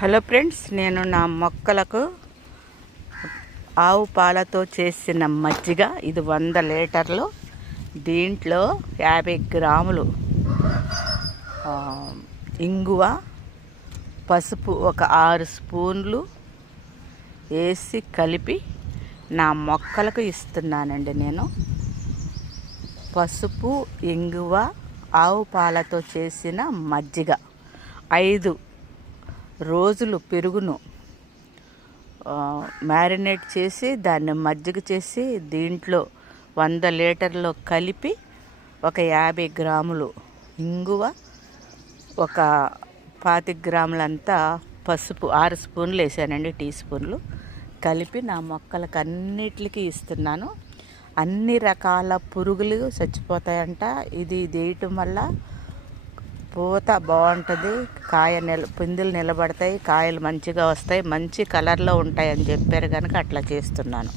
Hello friends నేను నా మొక్కలకు ఆవు పాలతో చేసిన మజ్జిగ. ఇది వంద లీటర్లు. దీంట్లో యాభై గ్రాములు ఇంగువ పసుపు ఒక ఆరు స్పూన్లు వేసి కలిపి నా మొక్కలకు ఇస్తున్నానండి నేను. పసుపు ఇంగువ ఆవు పాలతో చేసిన మజ్జిగ. ఐదు రోజులు పెరుగును. మ్యారినేట్ చేసి దాన్ని మజ్జిగ చేసి దీంట్లో వంద లీటర్లో కలిపి ఒక యాభై గ్రాములు ఇంగువ ఒక పాతి గ్రాములంతా పసుపు ఆరు స్పూన్లు వేసానండి టీ స్పూన్లు. కలిపి నా మొక్కలకు అన్నిటికీ ఇస్తున్నాను. అన్ని రకాల పురుగులు చచ్చిపోతాయంట. ఇది ఇది వేయటం వల్ల పూత బాగుంటుంది. కాయ నిల పిందులు నిలబడతాయి కాయలు మంచిగా వస్తాయి మంచి కలర్లో ఉంటాయి అని చెప్పారు కనుక అట్లా చేస్తున్నాను.